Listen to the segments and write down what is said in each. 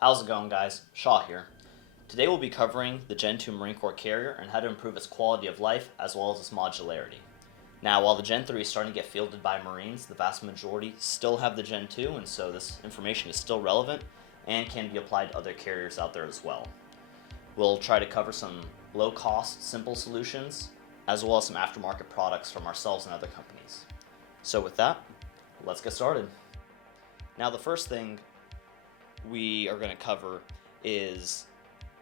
How's it going, guys? Shaw here. Today we'll be covering the Gen 2 Marine Corps carrier and how to improve its quality of life as well as its modularity. Now, while the Gen 3 is starting to get fielded by Marines, the vast majority still have the Gen 2, and so this information is still relevant and can be applied to other carriers out there as well. We'll try to cover some low-cost, simple solutions, as well as some aftermarket products from ourselves and other companies. So with that, let's get started. Now, the first thing we are going to cover is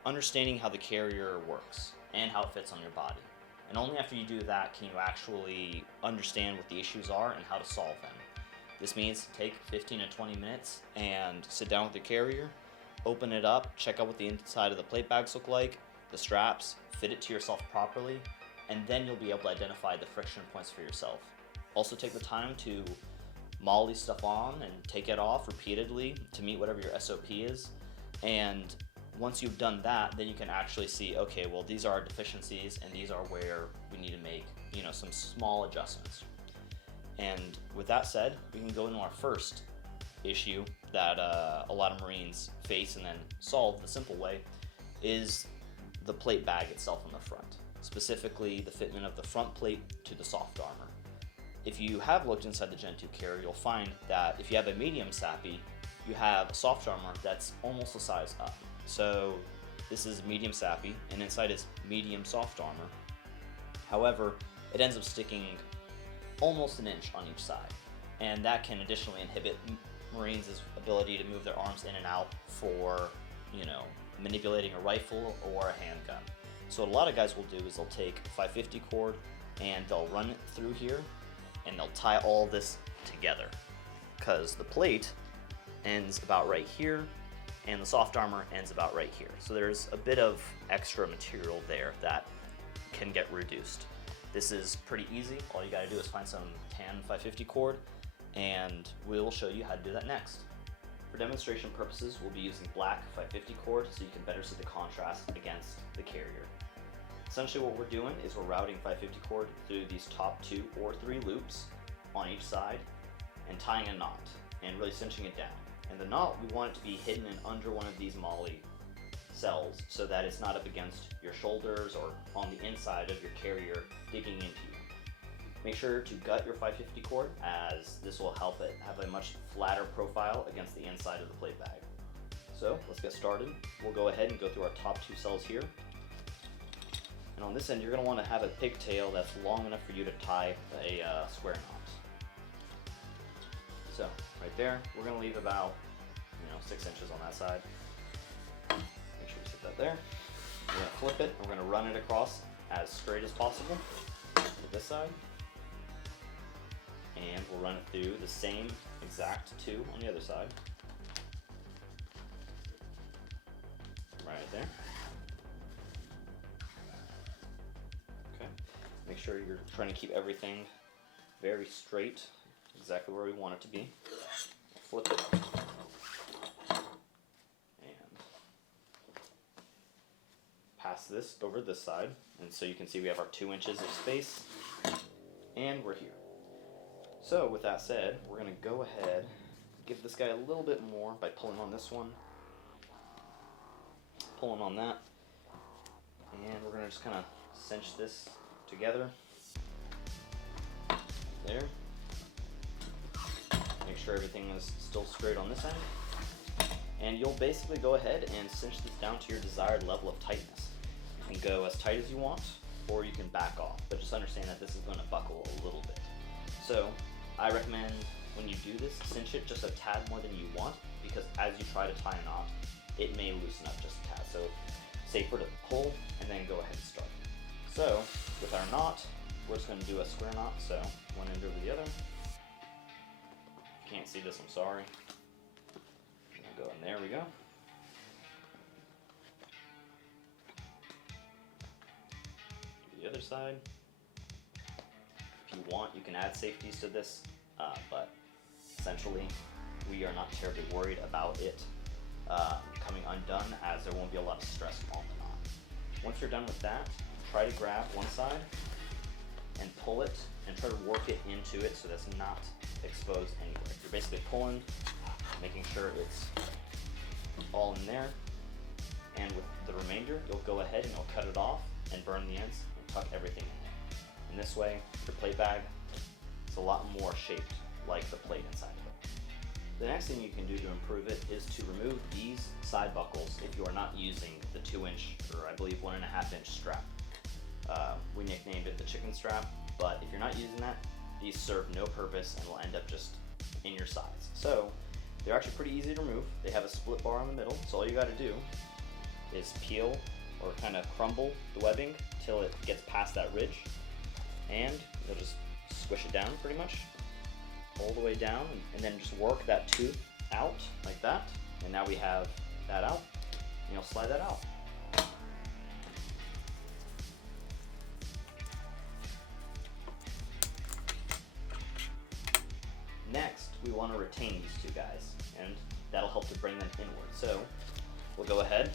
understanding how the carrier works and how it fits on your body. And only after you do that can you actually understand what the issues are and how to solve them. This means take 15 to 20 minutes and sit down with the carrier, open it up, check out what the inside of the plate bags look like, the straps, fit it to yourself properly, and then you'll be able to identify the friction points for yourself. Also take the time to molly stuff on and take it off repeatedly to meet whatever your SOP is. And once you've done that, then you can actually see, okay, well, these are our deficiencies and these are where we need to make, some small adjustments. And with that said, we can go into our first issue that a lot of Marines face and then solve the simple way is the plate bag itself on the front, specifically the fitment of the front plate to the soft armor. If you have looked inside the Gen 2 carrier, you'll find that if you have a medium SAPI, you have a soft armor that's almost a size up. So this is medium SAPI, and inside is medium soft armor. However, it ends up sticking almost an inch on each side, and that can additionally inhibit Marines' ability to move their arms in and out for, manipulating a rifle or a handgun. So what a lot of guys will do is they'll take a 550 cord and they'll run it through here, and they'll tie all this together because the plate ends about right here and the soft armor ends about right here. So there's a bit of extra material there that can get reduced. This is pretty easy. All you gotta do is find some tan 550 cord and we'll show you how to do that next. For demonstration purposes, we'll be using black 550 cord so you can better see the contrast against the carrier. Essentially what we're doing is we're routing 550 cord through these top 2 or 3 loops on each side and tying a knot and really cinching it down. And the knot, we want it to be hidden in under one of these molly cells so that it's not up against your shoulders or on the inside of your carrier digging into you. Make sure to gut your 550 cord as this will help it have a much flatter profile against the inside of the plate bag. So let's get started. We'll go ahead and go through our top 2 cells here. And on this end, you're going to want to have a pigtail that's long enough for you to tie a square knot. So right there, we're going to leave about 6 inches on that side. Make sure you set that there. We're going to flip it, and we're going to run it across as straight as possible with this side. And we'll run it through the same exact 2 on the other side. Right there. Make sure you're trying to keep everything very straight, exactly where we want it to be. Flip it. And pass this over this side. And so you can see we have our 2 inches of space. And we're here. So with that said, we're going to go ahead, give this guy a little bit more by pulling on this one. Pulling on that. And we're going to just kind of cinch this together. There. Make sure everything is still straight on this end. And you'll basically go ahead and cinch this down to your desired level of tightness. You can go as tight as you want, or you can back off, but just understand that this is going to buckle a little bit. So I recommend when you do this, cinch it just a tad more than you want, because as you try to tie a knot, it may loosen up just a tad. So safer to pull and then go ahead and start. So with our knot, we're just going to do a square knot, so one end over the other. If you can't see this, I'm sorry. Go in there, we go. The other side. If you want, you can add safeties to this, but essentially we are not terribly worried about it coming undone, as there won't be a lot of stress on the knot. Once you're done with that, try to grab one side and pull it and try to work it into it so that's not exposed anywhere. You're basically pulling, making sure it's all in there. And with the remainder, you'll go ahead and you'll cut it off and burn the ends and tuck everything in there. And this way, your plate bag is a lot more shaped like the plate inside of it. The next thing you can do to improve it is to remove these side buckles if you are not using the 2-inch, or I believe 1.5-inch strap. We nicknamed it the chicken strap, but if you're not using that, these serve no purpose and will end up just in your sides. So they're actually pretty easy to remove. They have a split bar in the middle, so all you got to do is peel or kind of crumble the webbing till it gets past that ridge, and you'll just squish it down pretty much all the way down, and then just work that tooth out like that, and now we have that out, and you'll slide that out. Next, we want to retain these two guys, and that'll help to bring them inward. So we'll go ahead,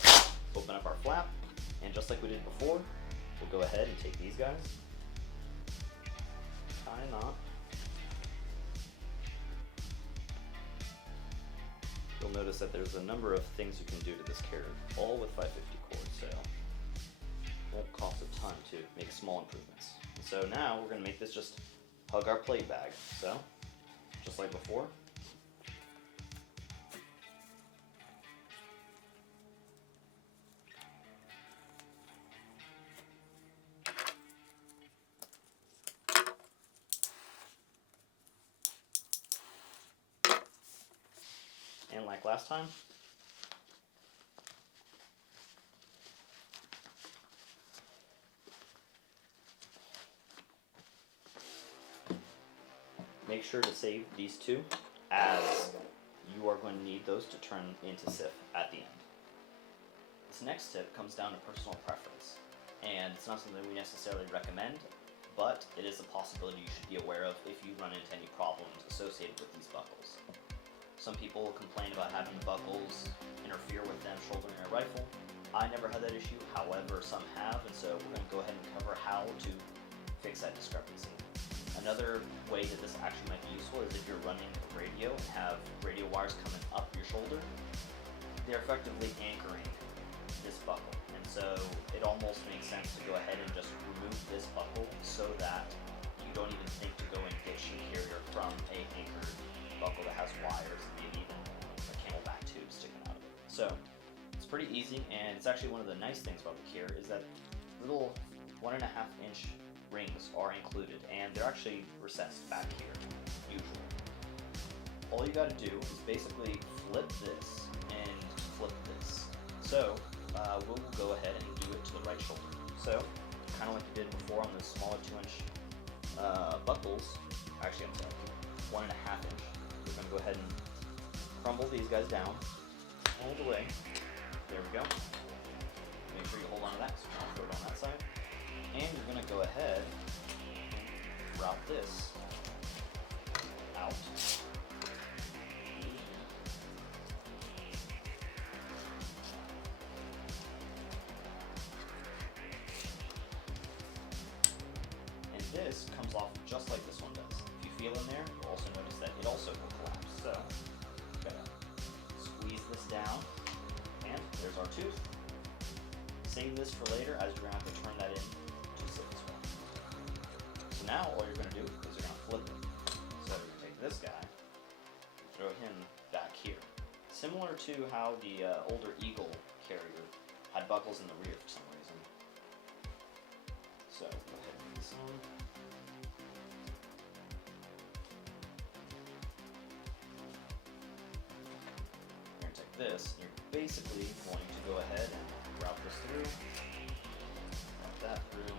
open up our flap, and just like we did before, we'll go ahead and take these guys, tie a knot. You'll notice that there's a number of things you can do to this carrier, all with 550 cord, so it won't cost a ton to make small improvements. And so now we're going to make this just hug our plate bag. So just like before. And like last time, make sure to save these two, as you are going to need those to turn into SIF at the end. This next tip comes down to personal preference, and it's not something we necessarily recommend, but it is a possibility you should be aware of if you run into any problems associated with these buckles. Some people will complain about having the buckles interfere with them shouldering a rifle. I never had that issue, however some have, and so we're going to go ahead and cover how to fix that discrepancy. Another way that this actually might be useful is if you're running a radio and have radio wires coming up your shoulder, they're effectively anchoring this buckle. And so it almost makes sense to go ahead and just remove this buckle so that you don't even think to go and get your carrier from a anchored buckle that has wires and maybe even a camelback tube sticking out of it. So it's pretty easy, and it's actually one of the nice things about the carrier is that little 1.5-inch rings are included, and they're actually recessed back here, usually. All you gotta do is basically flip this and flip this. So we'll go ahead and do it to the right shoulder. So kind of like we did before on the smaller 2-inch buckles, actually I'm sorry, 1.5-inch. We're gonna go ahead and crumble these guys down all the way. There we go. Make sure you hold on to that, so I'll throw it on that side. And you're going to go ahead and route this out. And this comes off just like this one does. If you feel in there, you'll also notice that it also will collapse. So, you're going to squeeze this down, and there's our tooth. Save this for later, as you're going to have to turn that in. So now all you're going to do is you're going to flip it. So you're going to take this guy, throw him back here. Similar to how the older Eagle carrier had buckles in the rear for some reason. So go ahead and put this on. You're going to take this, and you're basically going to go ahead and route this through, route that through.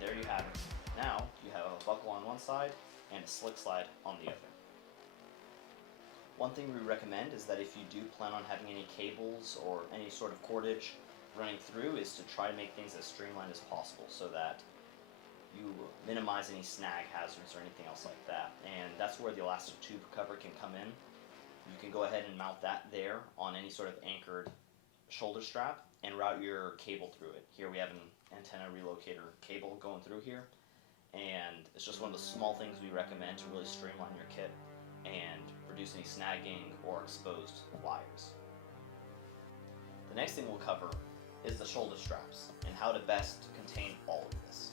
There you have it. Now you have a buckle on one side and a slick slide on the other. One thing we recommend is that if you do plan on having any cables or any sort of cordage running through, is to try to make things as streamlined as possible so that you minimize any snag hazards or anything else like that. And that's where the elastic tube cover can come in. You can go ahead and mount that there on any sort of anchored shoulder strap and route your cable through it. Here we have an antenna relocator cable going through here, and it's just one of the small things we recommend to really streamline your kit and reduce any snagging or exposed wires. The next thing we'll cover is the shoulder straps and how to best contain all of this.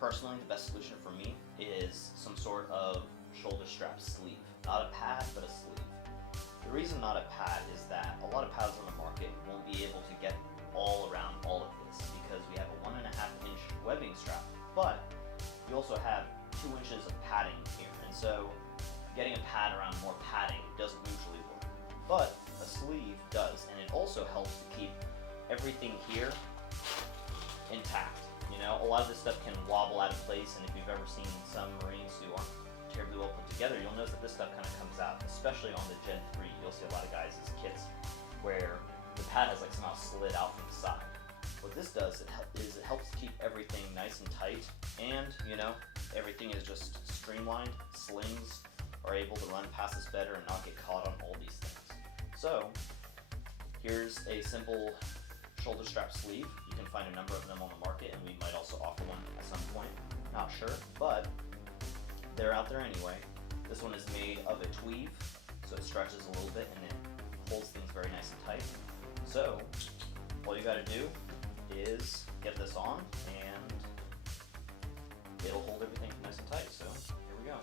Personally, the best solution for me is some sort of shoulder strap sleeve. Not a pad, but a sleeve. The reason not a pad is that a lot of pads on the market won't be able to get all around all of this because we have a 1.5-inch webbing strap, but you also have 2 inches of padding here, and so getting a pad around more padding doesn't usually work. But a sleeve does, and it also helps to keep everything here intact. You know, a lot of this stuff can wobble out of place, and if you've ever seen some Marines who aren't terribly well put together, you'll notice that this stuff kind of comes out, especially on the Gen 3. You'll see a lot of guys' kits where the pad has like somehow slid out from the side. What this does is it helps keep everything nice and tight, and you know, everything is just streamlined. Slings are able to run past this better and not get caught on all these things. So here's a simple shoulder strap sleeve. You can find a number of them on the market, and we might also offer one at some point. Not sure, but they're out there anyway. This one is made of a tweave, so it stretches a little bit and it holds things very nice and tight. So all you gotta do is get this on and it'll hold everything nice and tight. So here we go.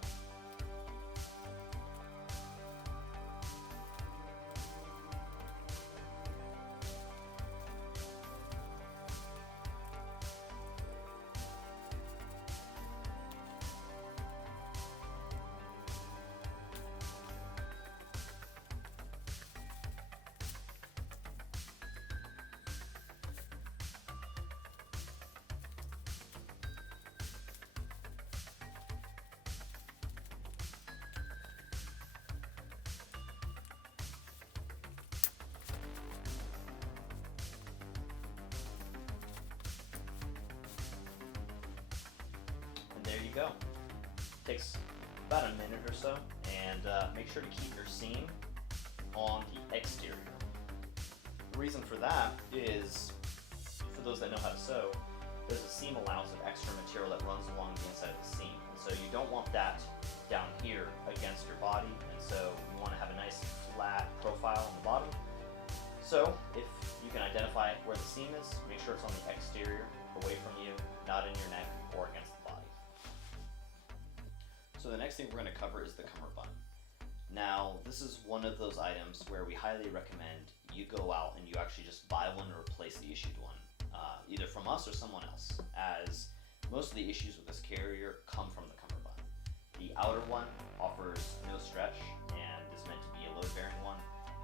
There you go. Takes about a minute or so, and make sure to keep your seam on the exterior. The reason for that is, for those that know how to sew, there's a seam allowance of extra material that runs along the inside of the seam, and so you don't want that down here against your body, and so you want to have a nice flat profile on the bottom. So if you can identify where the seam is, make sure it's on the exterior, away from you, not in your neck or against the body. So the next thing we're going to cover is the Cummerbund. Now, this is one of those items where we highly recommend you go out and you actually just buy one or replace the issued one, either from us or someone else, as most of the issues with this carrier come from the Cummerbund. The outer one offers no stretch and is meant to be a load-bearing one,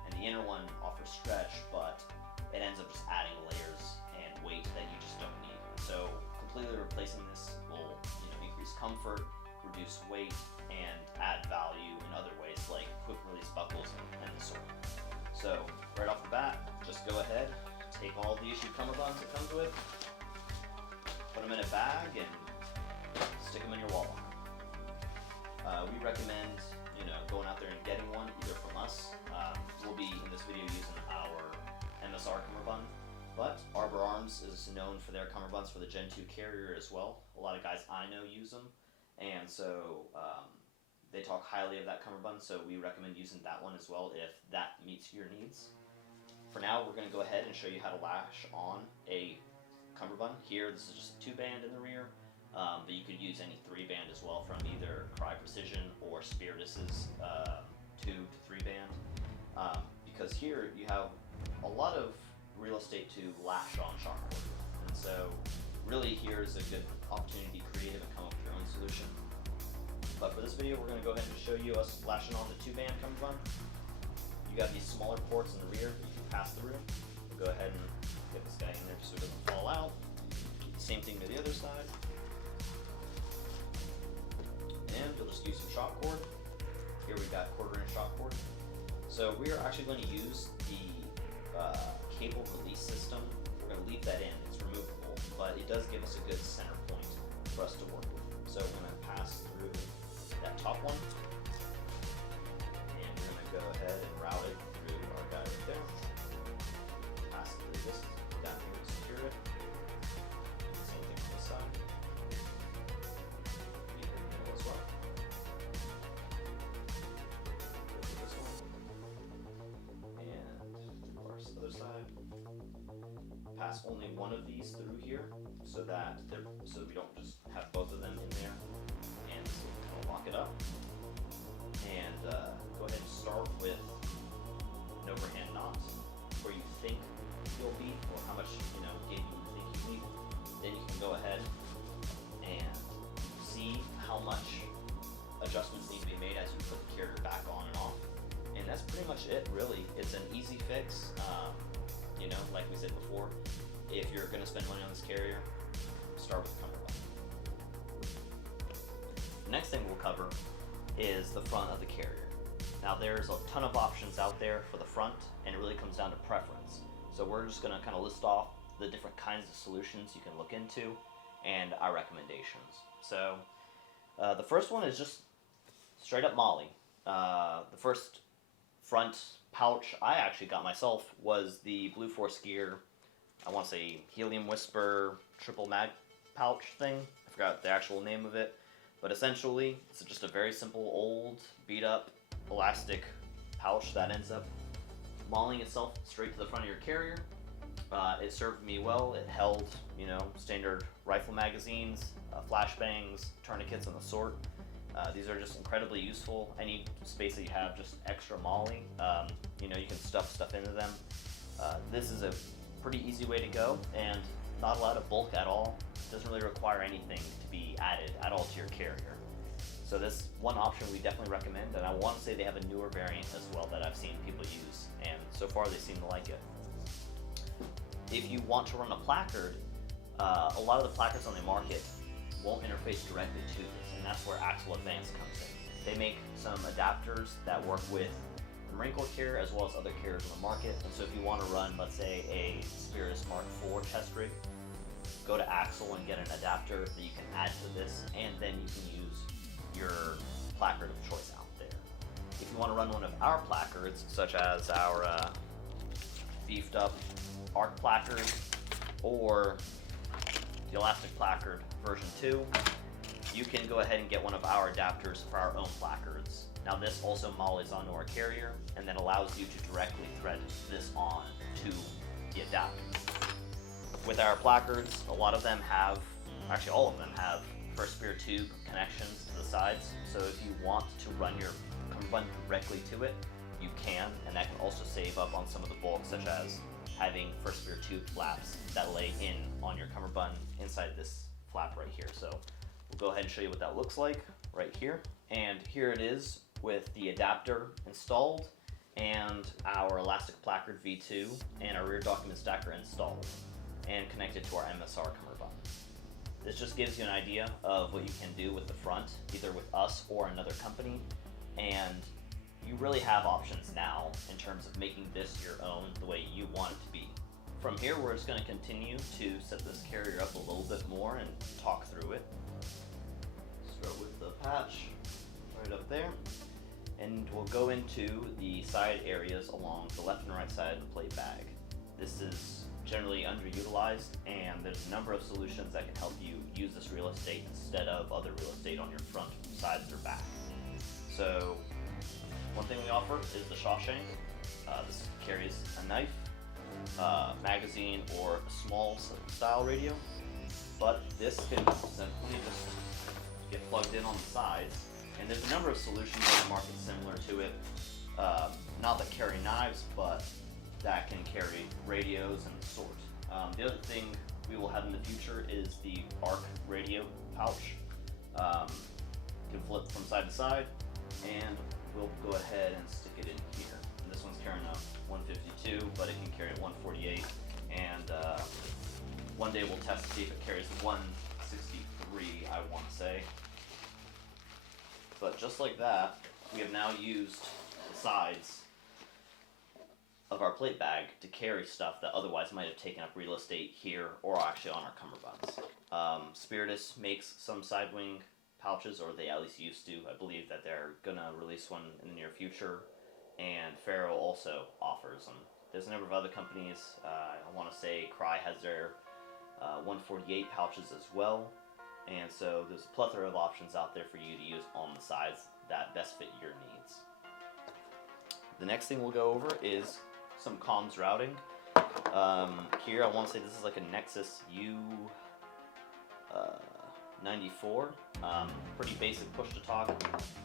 and the inner one offers stretch, but it ends up just adding layers and weight that you just don't need. So completely replacing this will, increase comfort, reduce weight, and add value in other ways like quick release buckles and the sort. So right off the bat, just go ahead, take all the issued Cummerbunds it comes with, put them in a bag, and stick them in your wall locker. We recommend going out there and getting one either from us. We'll be in this video using our MSR Cummerbund, but Arbor Arms is known for their Cummerbunds for the Gen 2 carrier as well. A lot of guys I know use them. And so they talk highly of that Cummerbund, so we recommend using that one as well if that meets your needs. For now, we're going to go ahead and show you how to lash on a Cummerbund. Here, this is just a 2-band in the rear, but you could use any 3-band as well from either Cry Precision or Spiritus's 2 to 3-band, because here you have a lot of real estate to lash on sharpboard. And so really here's a good opportunity to be creative and come up with your own solution. But for this video, we're going to go ahead and show you us lashing on the 2-band Cummerbund. You got these smaller ports in the rear that you can pass through. We'll go ahead and get this guy in there so it doesn't fall out. Same thing to the other side. And you'll just use some shock cord. Here we've got 1/4-inch shock cord. So we are actually going to use the cable release system. We're going to leave that in. It's removable, but it does give us a good center point for us to work with. So we're going to pass through that top one, and we're going to go ahead and route it through our guy right there. Pass it pass only one of these through here so that we don't just have both of them in there. And so we'll lock it up. And go ahead and start with an overhand knot where you think you'll be, or how much gain you think you need. Then you can go ahead and see how much adjustments need to be made as you put the carrier back on and off. And that's pretty much it, really. It's an easy fix. Like we said before, if you're going to spend money on this carrier, start with Cummerbund. The next thing we'll cover is the front of the carrier. Now there's a ton of options out there for the front, and it really comes down to preference. So we're just going to kind of list off the different kinds of solutions you can look into and our recommendations. So the first one is just straight up Molly. The first front pouch I actually got myself was the Blue Force Gear, I want to say Helium Whisper triple mag pouch thing. I forgot the actual name of it, but essentially it's just a very simple old beat up elastic pouch that ends up mauling itself straight to the front of your carrier. It served me well. It held standard rifle magazines, flashbangs, tourniquets, and the sort. These are just incredibly useful. Any space that you have just extra mauling, you can stuff into them. This is a pretty easy way to go, and not a lot of bulk at all. Doesn't really require anything to be added at all to your carrier. So this one option we definitely recommend, and I want to say they have a newer variant as well that I've seen people use, and so far they seem to like it. If you want to run a placard, a lot of the placards on the market won't interface directly to this, and that's where Axle Advanced comes in. They make some adapters that work with the Marine Corps carrier as well as other carriers on the market, and so if you want to run, let's say, a Spiritus Mark IV chest rig, go to Axle and get an adapter that you can add to this, and then you can use your placard of choice out there. If you want to run one of our placards, such as our beefed up ARC placard or the elastic placard version 2, you can go ahead and get one of our adapters for our own placards. Now this also mollies onto our carrier and then allows you to directly thread this on to the adapter. With our placards, a lot of them have, actually all of them have first spear tube connections to the sides, so if you want to run your Cummerbund directly to it, you can, and that can also save up on some of the bulk, such as having first spear tube flaps that lay in on your Cummerbund inside this flap right here. So we'll go ahead and show you what that looks like right here. And here it is with the adapter installed and our elastic placard V2 and our rear document stacker installed and connected to our MSR Cummerbund. This just gives you an idea of what you can do with the front, either with us or another company, and you really have options now in terms of making this your own the way you want it to be. From here, we're just going to continue to set this carrier up a little bit more and talk through it. Start with the patch right up there, and we'll go into the side areas along the left and right side of the plate bag. This is generally underutilized, and there's a number of solutions that can help you use this real estate instead of other real estate on your front, sides, or back. So one thing we offer is the Shawshank. This carries a knife, magazine, or a small style radio, but this can simply just get plugged in on the sides, and there's a number of solutions on the market similar to it, not that carry knives, but that can carry radios and the sort. The other thing we will have in the future is the ARC radio pouch. You can flip from side to side, and we'll go ahead and stick it in here. And this one's carrying a 152, but it can carry a 148, and one day we'll test to see if it carries 163, I want to say. But just like that, we have now used the sides of our plate bag to carry stuff that otherwise might have taken up real estate here or actually on our Cummerbunds. Spiritus makes some side wing pouches, or they at least used to. I believe that they're gonna release one in the near future, and Faro also offers them. There's a number of other companies. I want to say Cry has their 148 pouches as well, and so there's a plethora of options out there for you to use on the sides that best fit your needs. The next thing we'll go over is some comms routing. Here I want to say this is like a Nexus U94. Pretty basic push to talk.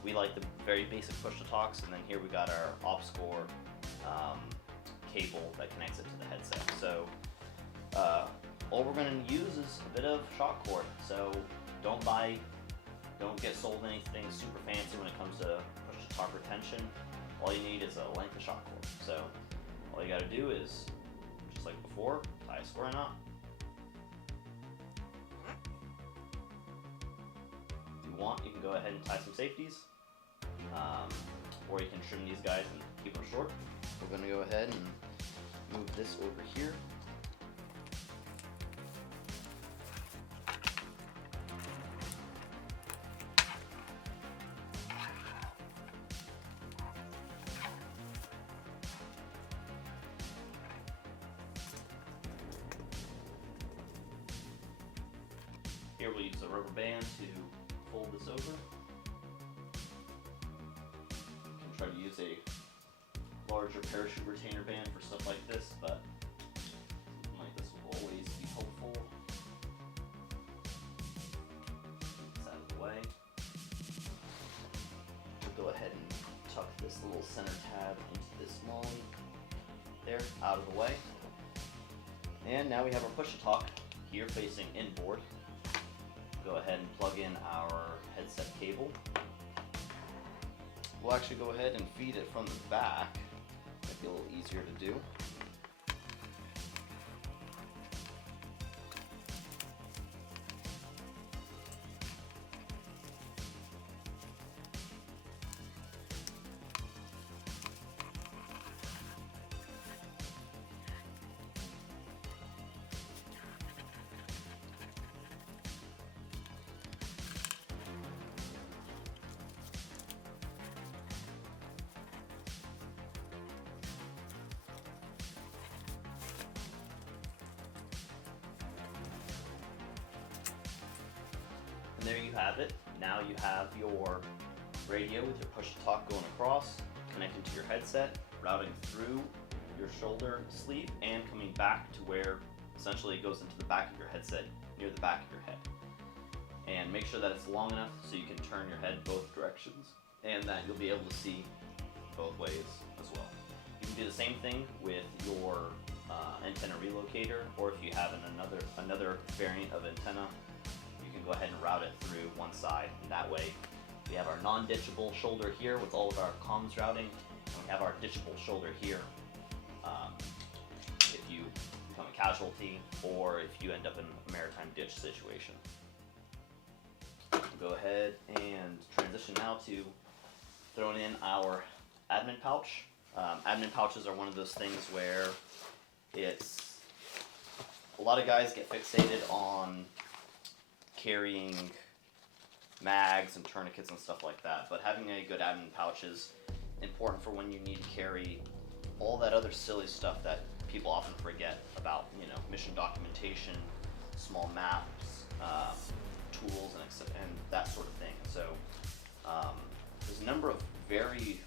We like the very basic push to talks, and then here we got our OpsCore cable that connects it to the headset. So all we're going to use is a bit of shock cord. So don't get sold anything super fancy when it comes to push to talk retention. All you need is a length of shock cord. So all you got to do is, just like before, tie a square knot. If you want, you can go ahead and tie some safeties, or you can trim these guys and keep them short. We're going to go ahead and move this over here. Here we'll use a rubber band to fold this over. You can try to use a larger parachute retainer band for stuff like this, but something like this will always be helpful. Get this out of the way. We'll go ahead and tuck this little center tab into this molly. There, out of the way. And now we have our push-to-talk here facing inboard. Go ahead and plug in our headset cable. We'll actually go ahead and feed it from the back. Might be a little easier to do. And there you have it. Now you have your radio with your push-to-talk going across, connecting to your headset, routing through your shoulder sleeve, and coming back to where essentially it goes into the back of your headset, near the back of your head. And make sure that it's long enough so you can turn your head both directions, and that you'll be able to see both ways as well. You can do the same thing with your antenna relocator, or if you have another variant of antenna, you can go ahead and route it through one side, and that way we have our non-ditchable shoulder here with all of our comms routing, and we have our ditchable shoulder here if you become a casualty or if you end up in a maritime ditch situation. Go ahead and transition now to throwing in our admin pouch. Admin pouches are one of those things where it's a lot of guys get fixated on carrying mags and tourniquets and stuff like that, but having a good admin pouch is important for when you need to carry all that other silly stuff that people often forget about, mission documentation, small maps, tools, and that sort of thing. So there's a number of very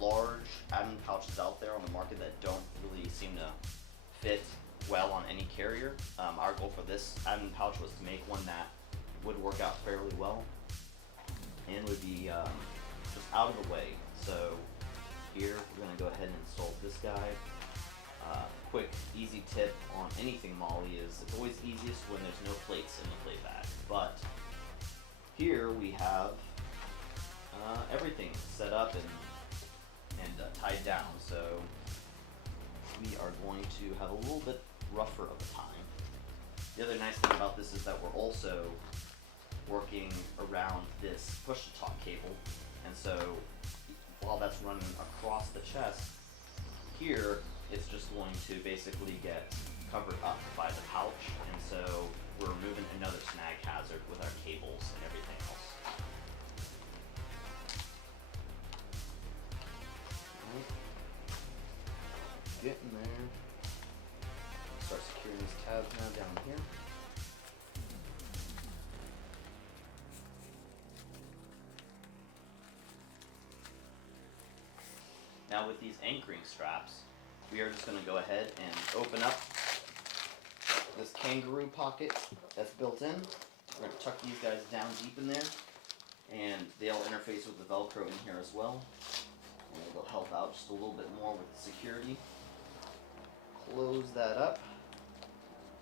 large admin pouches out there on the market that don't really seem to fit well on any carrier. Our goal for this admin pouch was to make one that would work out fairly well and would be just out of the way. So here we're going to go ahead and install this guy. Quick, easy tip on anything molly is it's always easiest when there's no plates in the plate bag. But here we have everything set up and tied down. So we are going to have a little bit rougher of a time. The other nice thing about this is that we're also working around this push-to-talk cable, and so while that's running across the chest, here it's just going to basically get covered up by the pouch, and so we're removing another snag hazard with our cables and everything else. Getting there. Start securing these tabs now down here. Now with these anchoring straps, we are just going to go ahead and open up this kangaroo pocket that's built in. We're going to tuck these guys down deep in there, and they'll interface with the Velcro in here as well, and it'll help out just a little bit more with the security. Close that up.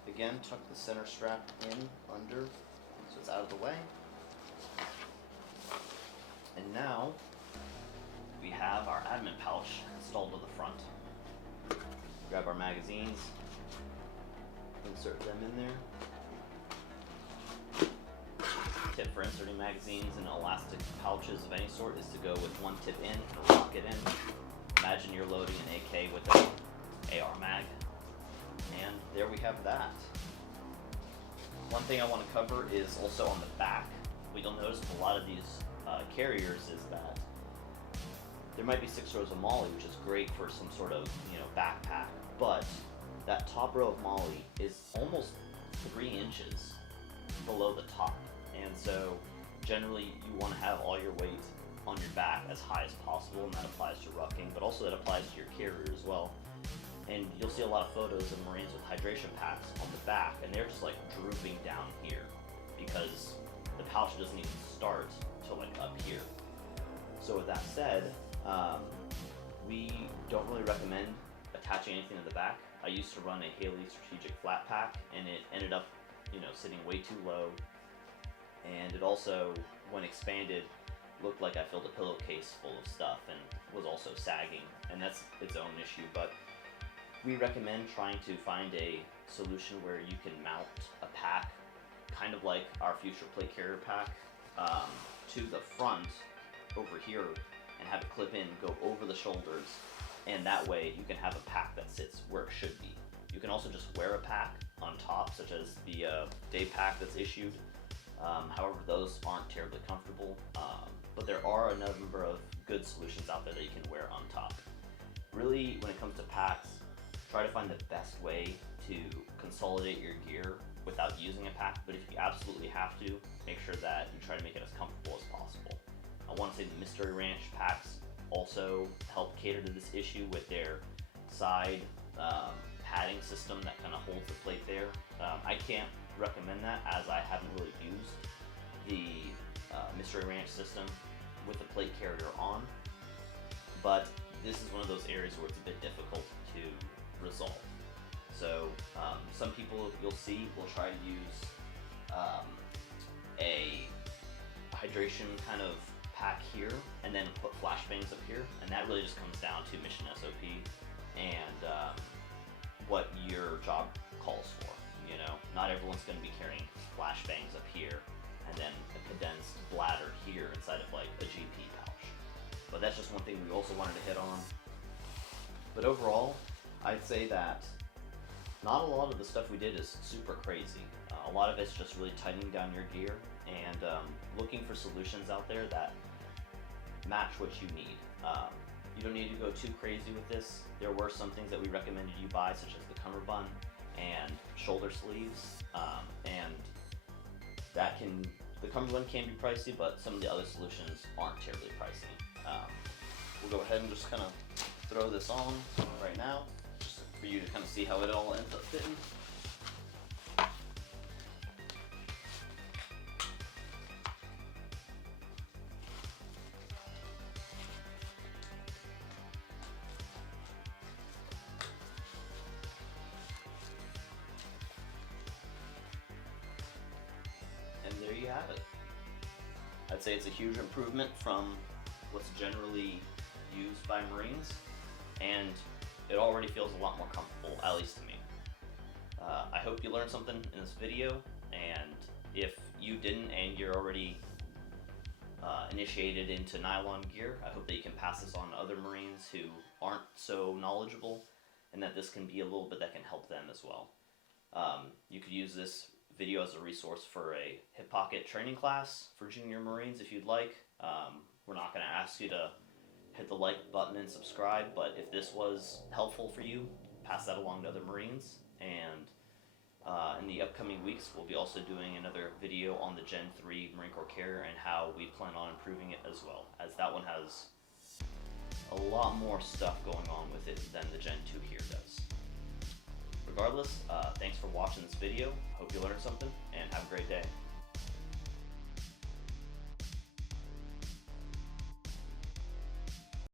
Again, tuck the center strap in under so it's out of the way. And now we have our admin pouch installed to the front. Grab our magazines, insert them in there. Tip for inserting magazines in elastic pouches of any sort is to go with one tip in and lock it in. Imagine you're loading an AK with an AR mag. And there we have that. One thing I want to cover is also on the back. What you'll notice with a lot of these carriers is that there might be 6 rows of MOLLE, which is great for some sort of backpack, but that top row of MOLLE is almost 3 inches below the top, and so generally you want to have all your weight on your back as high as possible, and that applies to rucking, but also that applies to your carrier as well. And you'll see a lot of photos of Marines with hydration packs on the back, and they're just like drooping down here because the pouch doesn't even start till like up here. So with that said, we don't really recommend attaching anything to the back. I used to run a Haley Strategic flat pack, and it ended up, sitting way too low. And it also, when expanded, looked like I filled a pillowcase full of stuff and was also sagging, and that's its own issue. But we recommend trying to find a solution where you can mount a pack, kind of like our future plate carrier pack, to the front over here, and have it clip in, go over the shoulders, and that way you can have a pack that sits where it should be. You can also just wear a pack on top, such as the day pack that's issued. However, those aren't terribly comfortable, but there are a number of good solutions out there that you can wear on top. Really, when it comes to packs, try to find the best way to consolidate your gear without using a pack, but if you absolutely have to, make sure that you try to make it as comfortable as possible. I want to say the Mystery Ranch packs also help cater to this issue with their side padding system that kind of holds the plate there. I can't recommend that, as I haven't really used the Mystery Ranch system with the plate carrier on, but this is one of those areas where it's a bit difficult to resolve. So some people you'll see will try to use a hydration kind of pack here and then put flashbangs up here, and that really just comes down to mission SOP and what your job calls for. Not everyone's going to be carrying flashbangs up here and then a condensed bladder here inside of like a GP pouch. But that's just one thing we also wanted to hit on. But overall, I'd say that not a lot of the stuff we did is super crazy. A lot of it's just really tightening down your gear and looking for solutions out there that match what you need. You don't need to go too crazy with this. There were some things that we recommended you buy, such as the Cummerbund and shoulder sleeves, and the Cummerbund can be pricey, but some of the other solutions aren't terribly pricey. We'll go ahead and just kind of throw this on right now, just for you to kind of see how it all ends up fitting. And there you have it. I'd say it's a huge improvement from what's generally used by Marines, and it already feels a lot more comfortable, at least to me. I hope you learned something in this video, and if you didn't and you're already initiated into nylon gear, I hope that you can pass this on to other Marines who aren't so knowledgeable, and that this can be a little bit that can help them as well. You could use this video as a resource for a hip pocket training class for junior Marines if you'd like. We're not going to ask you to hit the like button and subscribe, but if this was helpful for you, pass that along to other Marines. And in the upcoming weeks, we'll be also doing another video on the Gen 3 Marine Corps carrier and how we plan on improving it as well, as that one has a a lot more stuff going on with it than the Gen 2 here does. Regardless, thanks for watching this video. Hope you learned something, and have a great day.